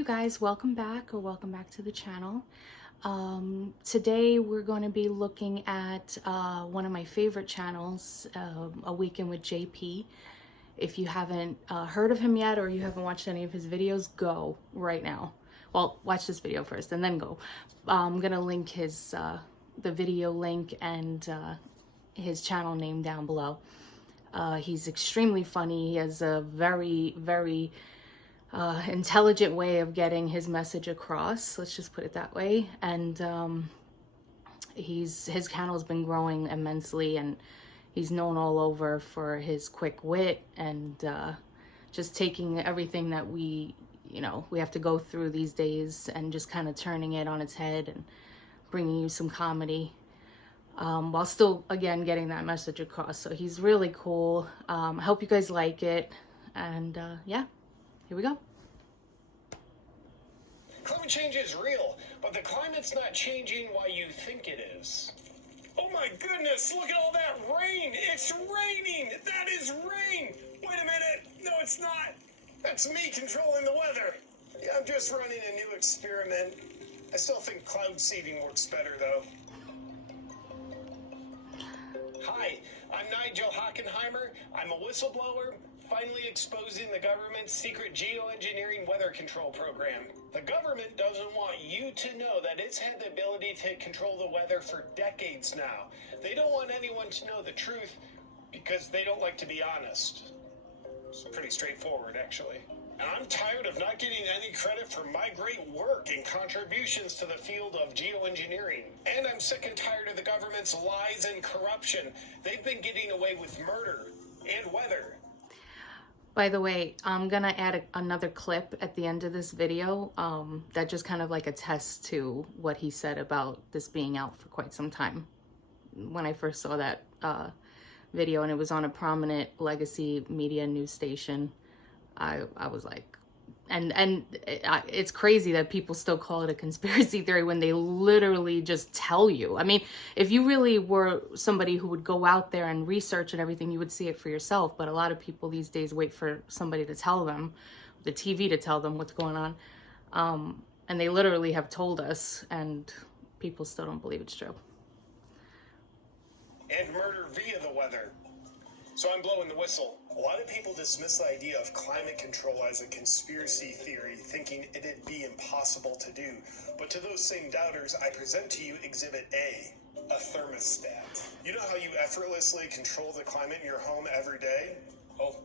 you guys, welcome back to the channel. Today we're going to be looking at one of my favorite channels, Awaken with JP. If you haven't heard of him yet, or you haven't watched any of his videos, go right now. Well, watch this video first and then go. I'm gonna link his the video link and his channel name down below. He's extremely funny. He has a very intelligent way of getting his message across, let's just put it that way. And his channel's been growing immensely, and he's known all over for his quick wit and just taking everything that we have to go through these days and just kind of turning it on its head and bringing you some comedy, while still, again, getting that message across. So he's really cool. I hope you guys like it. And yeah, here we go. Climate change is real, but the climate's not changing while you think it is. Oh my goodness, look at all that rain! It's raining! That is rain! Wait a minute! No, it's not! That's me controlling the weather! Yeah, I'm just running a new experiment. I still think cloud seeding works better, though. Hi, I'm Nigel Hockenheimer. I'm a whistleblower, finally exposing the government's secret geoengineering weather control program. The government doesn't want you to know that it's had the ability to control the weather for decades now. They don't want anyone to know the truth because they don't like to be honest. It's pretty straightforward, actually. And I'm tired of not getting any credit for my great work and contributions to the field of geoengineering. And I'm sick and tired of the government's lies and corruption. They've been getting away with murder and weather. By the way, I'm gonna add another clip at the end of this video that just kind of like attests to what he said about this being out for quite some time. When I first saw that video, and it was on a prominent legacy media news station, I was like, and it's crazy that people still call it a conspiracy theory when they literally just tell you. I mean, if you really were somebody who would go out there and research and everything, you would see it for yourself. But a lot of people these days wait for somebody to tell them, the TV to tell them what's going on. And they literally have told us, and people still don't believe it's true. And murder via the weather. So I'm blowing the whistle. A lot of people dismiss the idea of climate control as a conspiracy theory, thinking it'd be impossible to do. But to those same doubters, I present to you Exhibit A, a thermostat. You know how you effortlessly control the climate in your home every day? Well,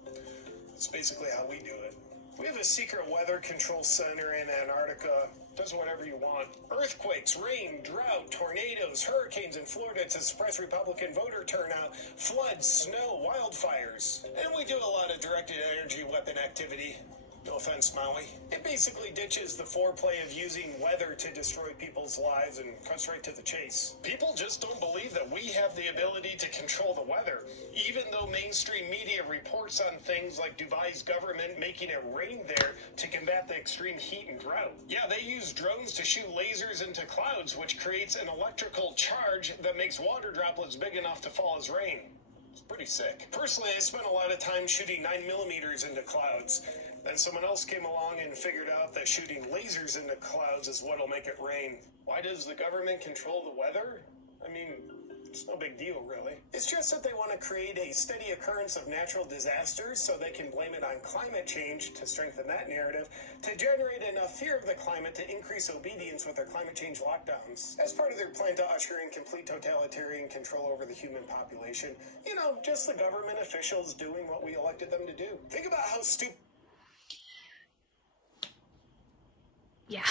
it's basically how we do it. We have a secret weather control center in Antarctica. Does whatever you want. Earthquakes, rain, drought, tornadoes, hurricanes in Florida to suppress Republican voter turnout, floods, snow, wildfires. And we do a lot of directed energy weapon activity. No offense, Maui. It basically ditches the foreplay of using weather to destroy people's lives and cuts right to the chase. People just don't believe that we have the ability to control the weather, even though mainstream media reports on things like Dubai's government making it rain there to combat the extreme heat and drought. Yeah, they use drones to shoot lasers into clouds, which creates an electrical charge that makes water droplets big enough to fall as rain. It's pretty sick. Personally, I spent a lot of time shooting 9mm into clouds. Then someone else came along and figured out that shooting lasers into clouds is what'll make it rain. Why does the government control the weather? I mean, it's no big deal, really. It's just that they want to create a steady occurrence of natural disasters so they can blame it on climate change to strengthen that narrative, to generate enough fear of the climate to increase obedience with their climate change lockdowns. As part of their plan to usher in complete totalitarian control over the human population. You know, just the government officials doing what we elected them to do. Think about how stupid. Yeah,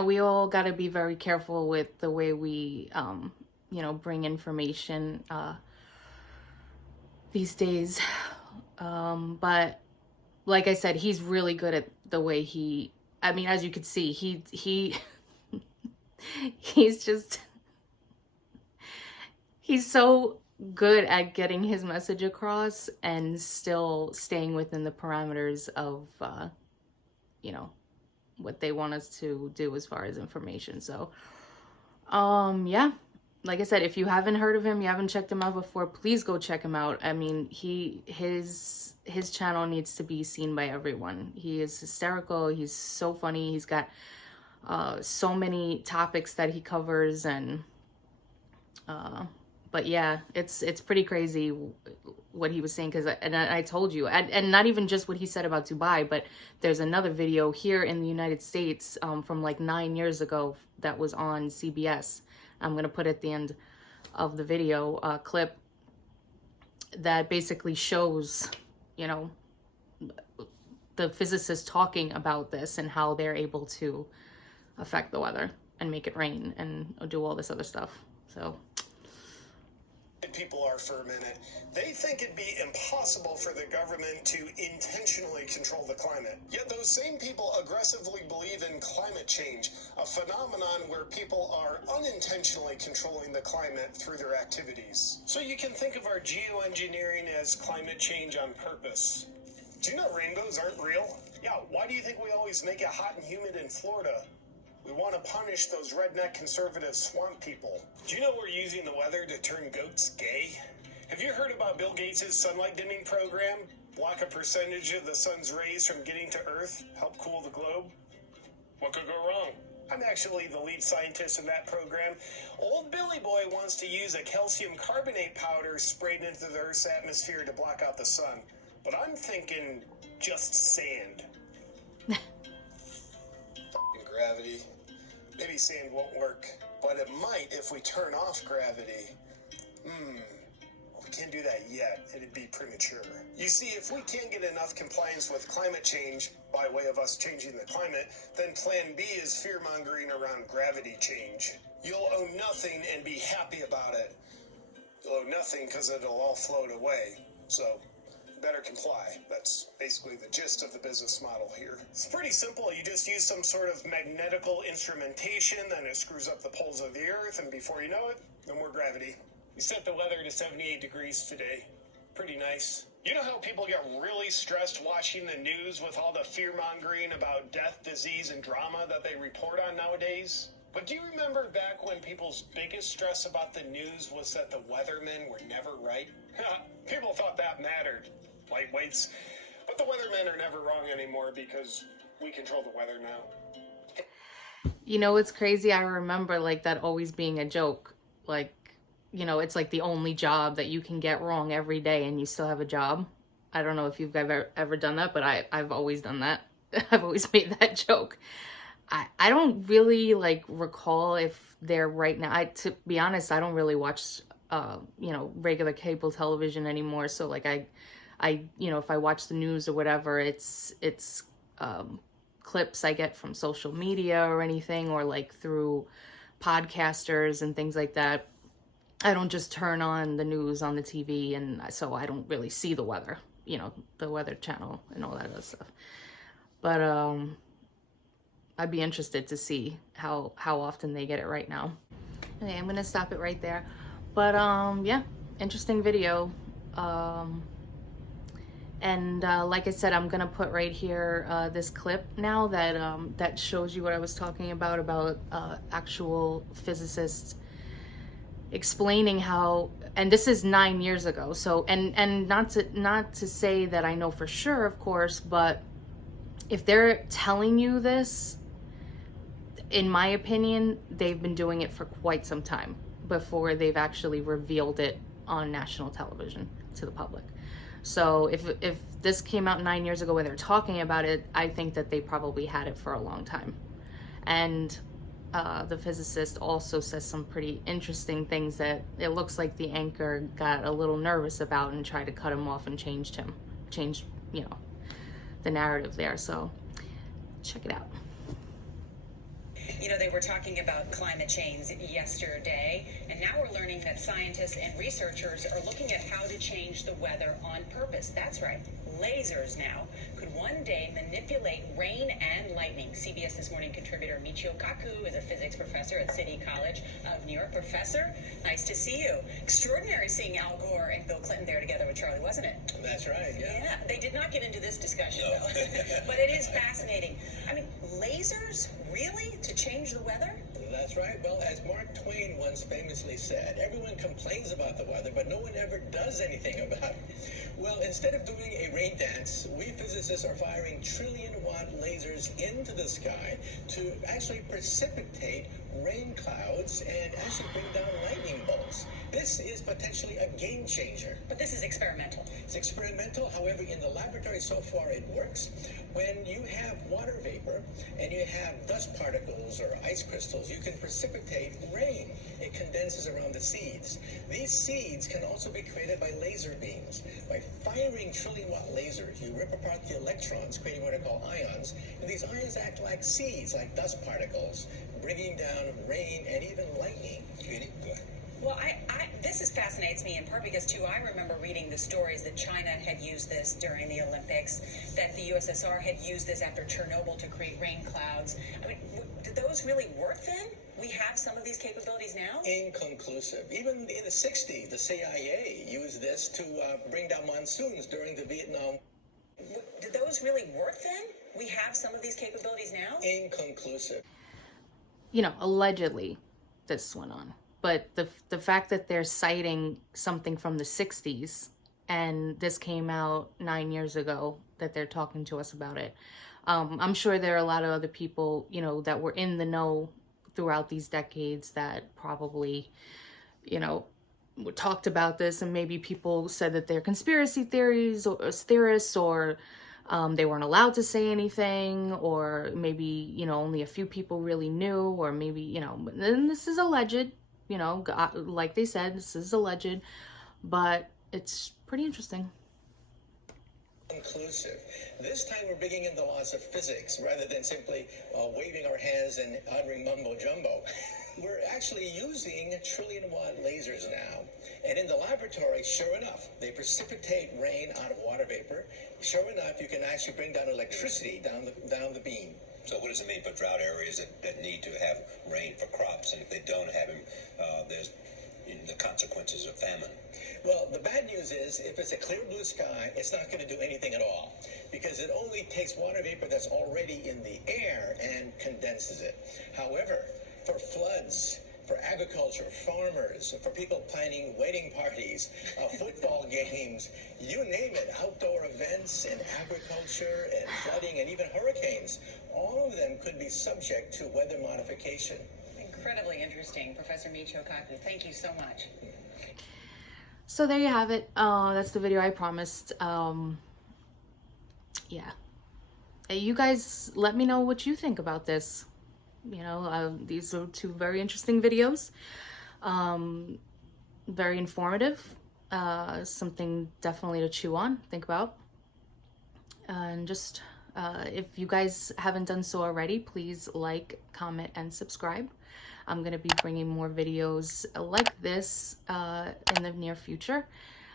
we all got to be very careful with the way we, bring information these days. But like I said, he's really good at the way as you could see, he's so good at getting his message across and still staying within the parameters of, what they want us to do as far as information. So, yeah, like I said, if you haven't heard of him, you haven't checked him out before, please go check him out. I mean, his channel needs to be seen by everyone. He is hysterical. He's so funny. He's got so many topics that he covers, and but yeah, it's pretty crazy what he was saying, because I told you, and not even just what he said about Dubai, but there's another video here in the United States from like 9 years ago that was on CBS. I'm gonna put at the end of the video a clip that basically shows, you know, the physicists talking about this and how they're able to affect the weather and make it rain and do all this other stuff. So people are for a minute. They think it'd be impossible for the government to intentionally control the climate. Yet those same people aggressively believe in climate change, a phenomenon where people are unintentionally controlling the climate through their activities. So you can think of our geoengineering as climate change on purpose. Do you know rainbows aren't real? Yeah, why do you think we always make it hot and humid in Florida? We want to punish those redneck conservative swamp people. Do you know we're using the weather to turn goats gay? Have you heard about Bill Gates' sunlight dimming program? Block a percentage of the sun's rays from getting to Earth, help cool the globe? What could go wrong? I'm actually the lead scientist in that program. Old Billy Boy wants to use a calcium carbonate powder sprayed into the Earth's atmosphere to block out the sun. But I'm thinking just sand. Gravity. Maybe sand won't work, but it might if we turn off gravity. We can't do that yet. It'd be premature. You see, if we can't get enough compliance with climate change by way of us changing the climate, then plan B is fear-mongering around gravity change. You'll owe nothing and be happy about it. You'll owe nothing because it'll all float away. So better comply. That's basically the gist of the business model here. It's pretty simple. You just use some sort of magnetical instrumentation, then it screws up the poles of the Earth, and before you know it, no more gravity. We set the weather to 78 degrees today. Pretty nice. You know how people get really stressed watching the news with all the fear-mongering about death, disease, and drama that they report on nowadays? But do you remember back when people's biggest stress about the news was that the weathermen were never right? People thought that mattered. Lightweights. But the weathermen are never wrong anymore because we control the weather now. You know, it's crazy. I remember like that always being a joke. Like, you know, it's like the only job that you can get wrong every day and you still have a job. I don't know if you've ever done that, but I've always done that. I've always made that joke. I don't really like recall if they're right now. To be honest, I don't really watch you know, regular cable television anymore. So like I you know, if I watch the news or whatever, it's clips I get from social media or anything, or like through podcasters and things like that. I don't just turn on the news on the TV, and so I don't really see the weather, you know, the weather channel and all that other stuff. But I'd be interested to see how often they get it right now. Okay, I'm gonna stop it right there. But yeah, interesting video. And like I said, I'm gonna put right here this clip now that that shows you what I was talking about actual physicists explaining how, and this is 9 years ago. So and not to say that I know for sure, of course, but if they're telling you this, in my opinion, they've been doing it for quite some time before they've actually revealed it on national television to the public. So if this came out 9 years ago where they're talking about it, I think that they probably had it for a long time. And the physicist also says some pretty interesting things that it looks like the anchor got a little nervous about and tried to cut him off and changed, you know, the narrative there. So check it out. You know, they were talking about climate change yesterday, and now we're learning that scientists and researchers are looking at how to change the weather on purpose. That's right, lasers now could one day manipulate rain and lightning. CBS This Morning contributor Michio Kaku is a physics professor at City College of New York. Professor, nice to see you. Extraordinary seeing Al Gore and Bill Clinton there together with Charlie, wasn't it? That's right, yeah. They did not get into this discussion, though. But it is fascinating. I mean, lasers, really? To change the weather? That's right. Well, as Mark Twain once famously said, everyone complains about the weather, but no one ever does anything about it. Well, instead of doing a rain dance, we physicists are firing trillion-watt lasers into the sky to actually precipitate rain clouds and actually bring down lightning bolts. This is potentially a game changer. But this is experimental. It's experimental. However, in the laboratory so far it works. When you have water vapor and you have dust particles or ice crystals, you can precipitate rain. It condenses around the seeds. These seeds can also be created by laser beams. By firing trillion-watt lasers, you rip apart the electrons, creating what are called ions, and these ions act like seeds, like dust particles, bringing down rain and even lightning. Well, this fascinates me in part because, too, I remember reading the stories that China had used this during the Olympics, that the USSR had used this after Chernobyl to create rain clouds. I mean, did those really work then? We have some of these capabilities now? Inconclusive. Even in the 60s, the CIA used this to bring down monsoons during the Vietnam. Did those really work then? We have some of these capabilities now? Inconclusive. You know, allegedly this went on. But the fact that they're citing something from the 60s and this came out 9 years ago, that they're talking to us about it. I'm sure there are a lot of other people, you know, that were in the know throughout these decades that probably, you know, talked about this, and maybe people said that they're conspiracy theories or theorists, or they weren't allowed to say anything, or maybe, you know, only a few people really knew, or maybe, you know, and this is alleged. You know, like they said, this is alleged, but it's pretty interesting. Inclusive. This time we're bringing in the laws of physics rather than simply waving our hands and uttering mumbo jumbo. We're actually using trillion-watt lasers now. And in the laboratory, sure enough, they precipitate rain out of water vapor. Sure enough, you can actually bring down electricity down the beam. So what does it mean for drought areas that need to have rain for crops? And if they don't have them, there's the consequences of famine. Well, the bad news is if it's a clear blue sky, it's not going to do anything at all, because it only takes water vapor that's already in the air and condenses it. However, for floods, for agriculture, farmers, for people planning wedding parties, football games, you name it, outdoor events and agriculture and flooding and even hurricanes, all of them could be subject to weather modification. Incredibly interesting, Professor Michio Kaku. Thank you so much. So there you have it. That's the video I promised. Yeah. Hey, you guys, let me know what you think about this. You know, these are two very interesting videos. Very informative. Something definitely to chew on, think about. And just, if you guys haven't done so already, please like, comment, and subscribe. I'm going to be bringing more videos like this in the near future.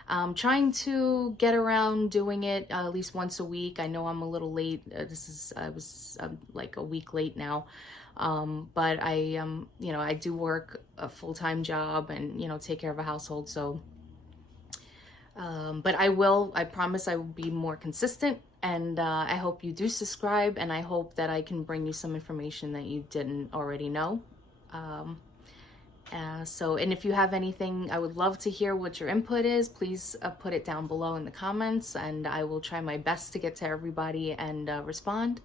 I'm trying to get around doing it at least once a week. I know I'm a little late. I was like a week late now. But I, you know, I do work a full-time job and, you know, take care of a household. So, but I promise I will be more consistent, and I hope you do subscribe, and I hope that I can bring you some information that you didn't already know. And if you have anything, I would love to hear what your input is. Please put it down below in the comments, and I will try my best to get to everybody and respond.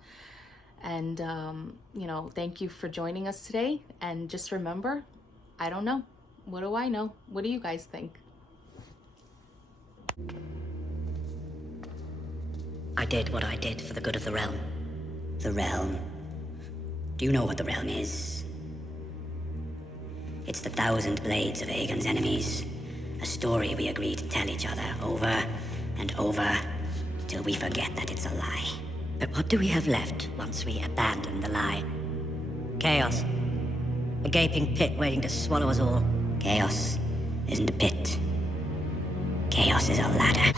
And, you know, thank you for joining us today. And just remember, I don't know. What do I know? What do you guys think? I did what I did for the good of the realm. The realm. Do you know what the realm is? It's the 1,000 blades of Aegon's enemies. A story we agreed to tell each other over and over till we forget that it's a lie. But what do we have left once we abandon the lie? Chaos. A gaping pit waiting to swallow us all. Chaos isn't a pit. Chaos is a ladder.